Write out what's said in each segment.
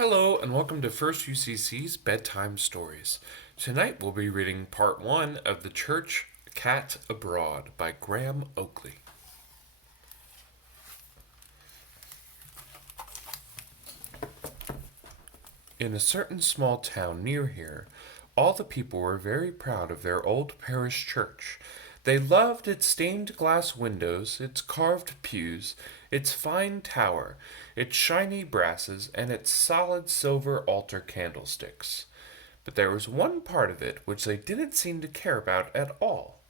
Hello and welcome to First UCC's Bedtime Stories. Tonight we'll be reading part 1 of The Church Cat Abroad by Graham Oakley. In a certain small town near here, all the people were very proud of their old parish church. They loved its stained glass windows, its carved pews, its fine tower, its shiny brasses, and its solid silver altar candlesticks. But there was one part of it which they didn't seem to care about at all,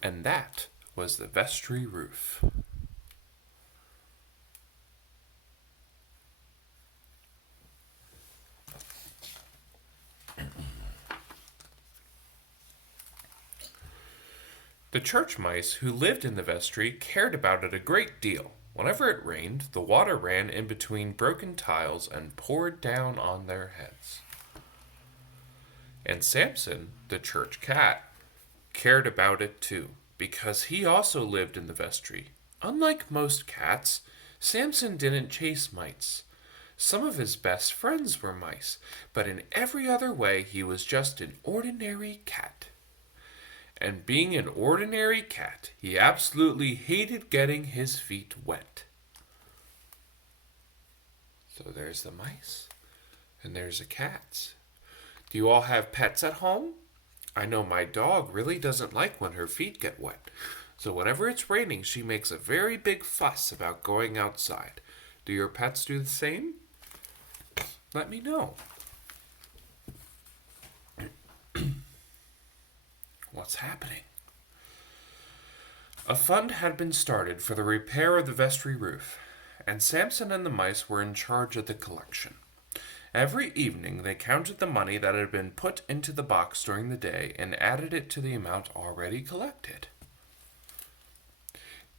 and that was the vestry roof. The church mice who lived in the vestry cared about it a great deal. Whenever it rained, the water ran in between broken tiles and poured down on their heads. And Samson, the church cat, cared about it too, because he also lived in the vestry. Unlike most cats, Samson didn't chase mice. Some of his best friends were mice, but in every other way he was just an ordinary cat. And being an ordinary cat, he absolutely hated getting his feet wet. So there's the mice, and there's the cats. Do you all have pets at home? I know my dog really doesn't like when her feet get wet. So whenever it's raining, she makes a very big fuss about going outside. Do your pets do the same? Let me know. What's happening? A fund had been started for the repair of the vestry roof, and Samson and the mice were in charge of the collection. Every evening they counted the money that had been put into the box during the day and added it to the amount already collected.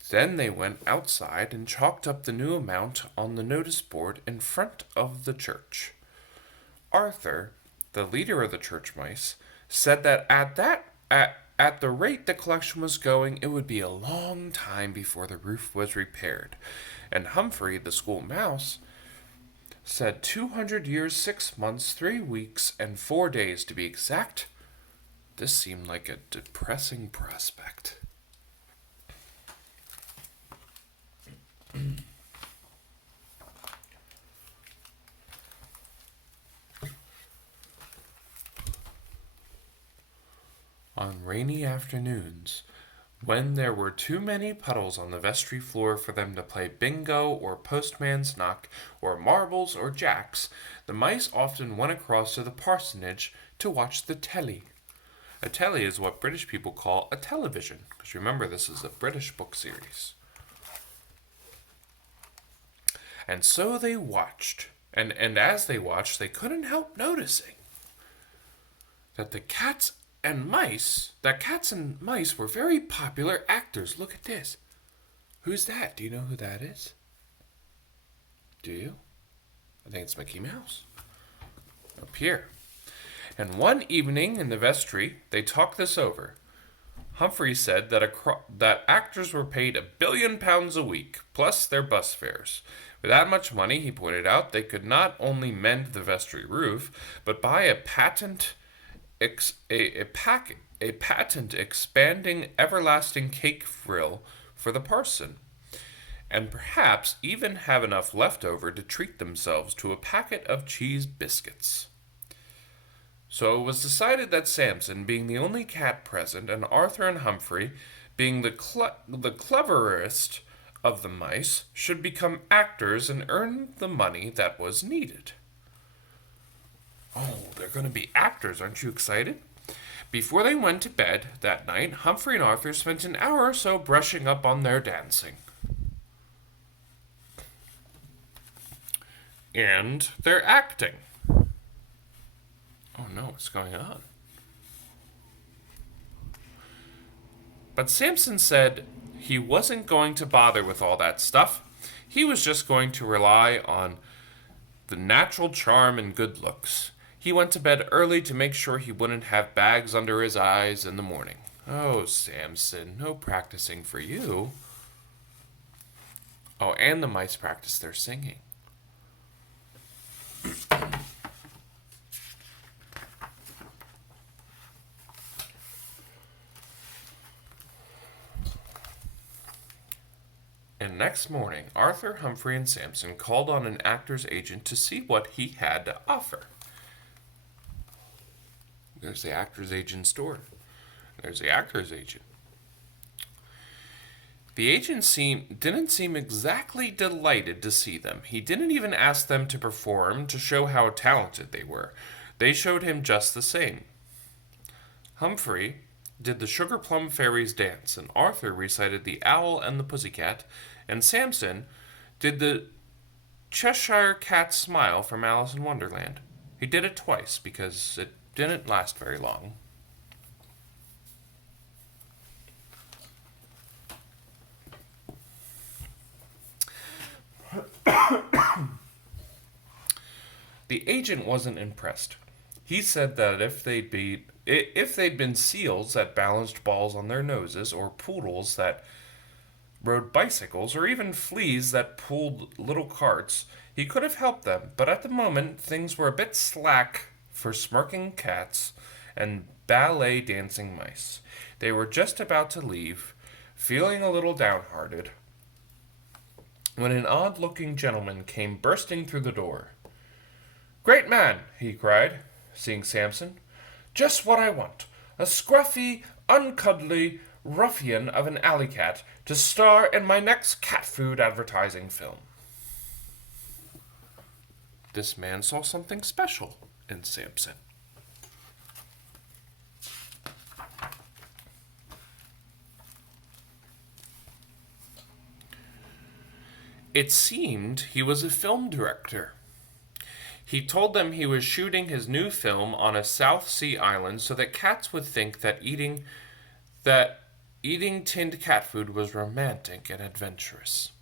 Then they went outside and chalked up the new amount on the notice board in front of the church. Arthur, the leader of the church mice, said that at the rate the collection was going, it would be a long time before the roof was repaired. And Humphrey, the school mouse, said 200 years, 6 months, 3 weeks, and 4 days to be exact. This seemed like a depressing prospect. On rainy afternoons, when there were too many puddles on the vestry floor for them to play bingo or postman's knock or marbles or jacks, the mice often went across to the parsonage to watch the telly. A telly is what British people call a television, because remember this is a British book series. And so they watched, and as they watched, they couldn't help noticing that cats and mice were very popular actors. Look at this. Who's that? Do you know who that is? Do you? I think it's Mickey Mouse. Up here. And one evening in the vestry, they talked this over. Humphrey said that actors were paid £1 billion a week, plus their bus fares. For that much money, he pointed out, they could not only mend the vestry roof, but buy a patent expanding everlasting cake frill for the parson, and perhaps even have enough left over to treat themselves to a packet of cheese biscuits. So it was decided that Samson, being the only cat present, and Arthur and Humphrey, being the cleverest of the mice, should become actors and earn the money that was needed. Oh, they're going to be actors. Aren't you excited? Before they went to bed that night, Humphrey and Arthur spent an hour or so brushing up on their dancing. And their acting. Oh no, what's going on? But Samson said he wasn't going to bother with all that stuff. He was just going to rely on the natural charm and good looks. He went to bed early to make sure he wouldn't have bags under his eyes in the morning. Oh, Samson, no practicing for you. Oh, and the mice practiced their singing. And next morning, Arthur, Humphrey, and Samson called on an actor's agent to see what he had to offer. There's the actor's agent's door. There's the actor's agent. The agent didn't seem exactly delighted to see them. He didn't even ask them to perform to show how talented they were. They showed him just the same. Humphrey did the Sugar Plum Fairies dance, and Arthur recited The Owl and the Pussycat, and Samson did the Cheshire Cat's smile from Alice in Wonderland. He did it twice because it didn't last very long. The agent wasn't impressed. He said that if they'd been seals that balanced balls on their noses, or poodles that rode bicycles, or even fleas that pulled little carts, he could have helped them, but at the moment things were a bit slack for smirking cats and ballet dancing mice. They were just about to leave, feeling a little downhearted, when an odd-looking gentleman came bursting through the door. "Great man," he cried, seeing Samson. "Just what I want. A scruffy, uncuddly ruffian of an alley cat to star in my next cat food advertising film." This man saw something special in Samson. It seemed he was a film director. He told them he was shooting his new film on a South Sea island so that cats would think that eating tinned cat food was romantic and adventurous.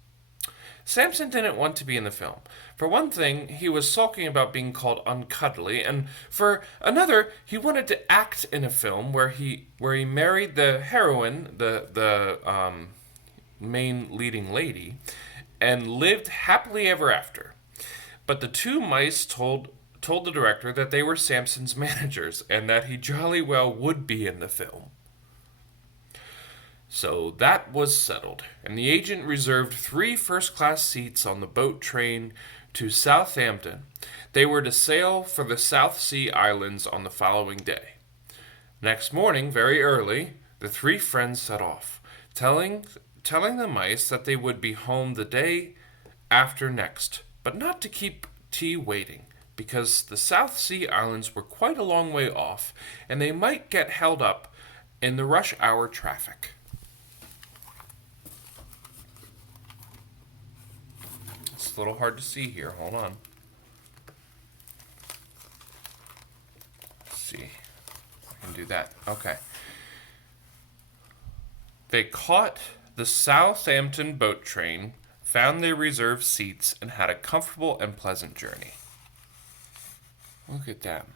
Samson didn't want to be in the film. For one thing, he was sulking about being called uncuddly, and for another, he wanted to act in a film where he married the heroine, the main leading lady, and lived happily ever after. But the two mice told the director that they were Samson's managers, and that he jolly well would be in the film. So that was settled, and the agent reserved 3 first-class seats on the boat train to Southampton. They were to sail for the South Sea Islands on the following day. Next morning, very early, the 3 friends set off, telling the mice that they would be home the day after next, but not to keep tea waiting, because the South Sea Islands were quite a long way off, and they might get held up in the rush hour traffic. It's a little hard to see here. Hold on. Let's see. I can do that. Okay. They caught the Southampton boat train, found their reserved seats, and had a comfortable and pleasant journey. Look at them.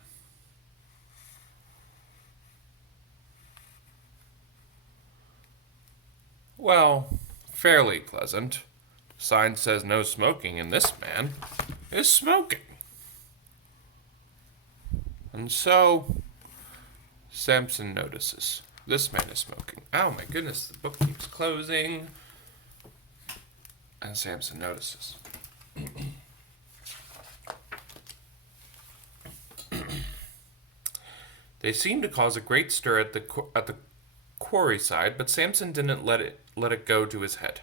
Well, fairly pleasant. Sign says no smoking, and this man is smoking. And so, Samson notices. This man is smoking. Oh my goodness, the book keeps closing. And Samson notices. They seemed to cause a great stir at the quarry side, but Samson didn't let it go to his head.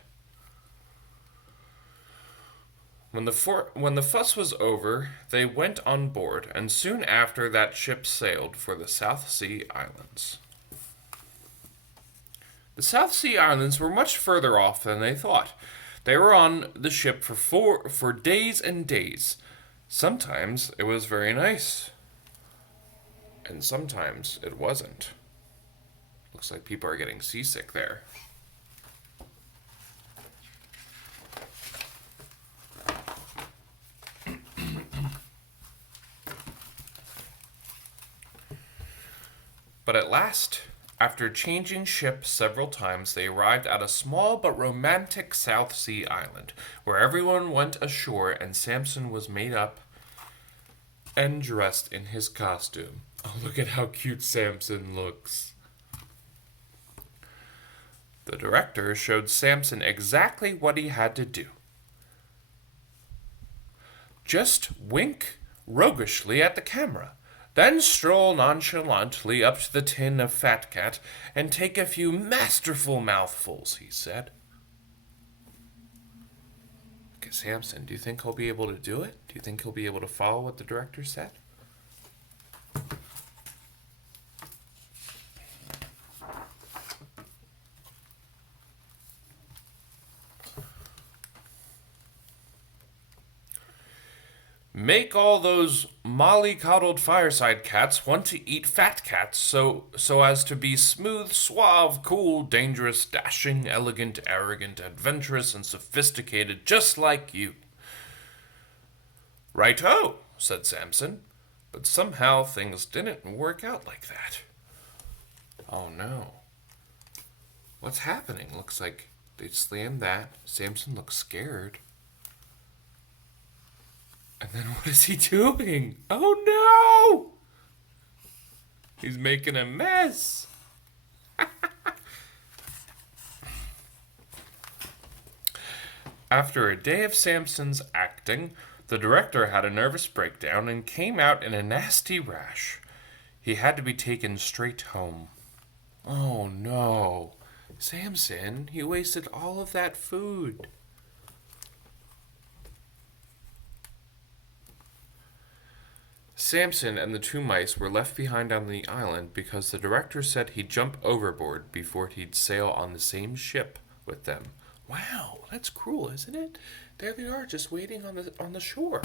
When the fuss was over, they went on board, and soon after that ship sailed for the South Sea Islands. The South Sea Islands were much further off than they thought. They were on the ship for days and days. Sometimes it was very nice, and sometimes it wasn't. Looks like people are getting seasick there. But at last, after changing ship several times, they arrived at a small but romantic South Sea island, where everyone went ashore and Samson was made up and dressed in his costume. Oh, look at how cute Samson looks. The director showed Samson exactly what he had to do. Just wink roguishly at the camera, then stroll nonchalantly up to the tin of Fat Cat and take a few masterful mouthfuls, he said. Okay, Samson, do you think he'll be able to do it? Do you think he'll be able to follow what the director said? Make all those mollycoddled fireside cats want to eat fat cats so as to be smooth, suave, cool, dangerous, dashing, elegant, arrogant, adventurous, and sophisticated, just like you. Right-ho, said Samson, but somehow things didn't work out like that. Oh no. What's happening? Looks like they slammed that. Samson looks scared. And then what is he doing? Oh no! He's making a mess. After a day of Samson's acting, the director had a nervous breakdown and came out in a nasty rash. He had to be taken straight home. Oh no. Samson, you wasted all of that food. Samson and the two mice were left behind on the island because the director said he'd jump overboard before he'd sail on the same ship with them. Wow, that's cruel, isn't it? There they are, just waiting on the shore.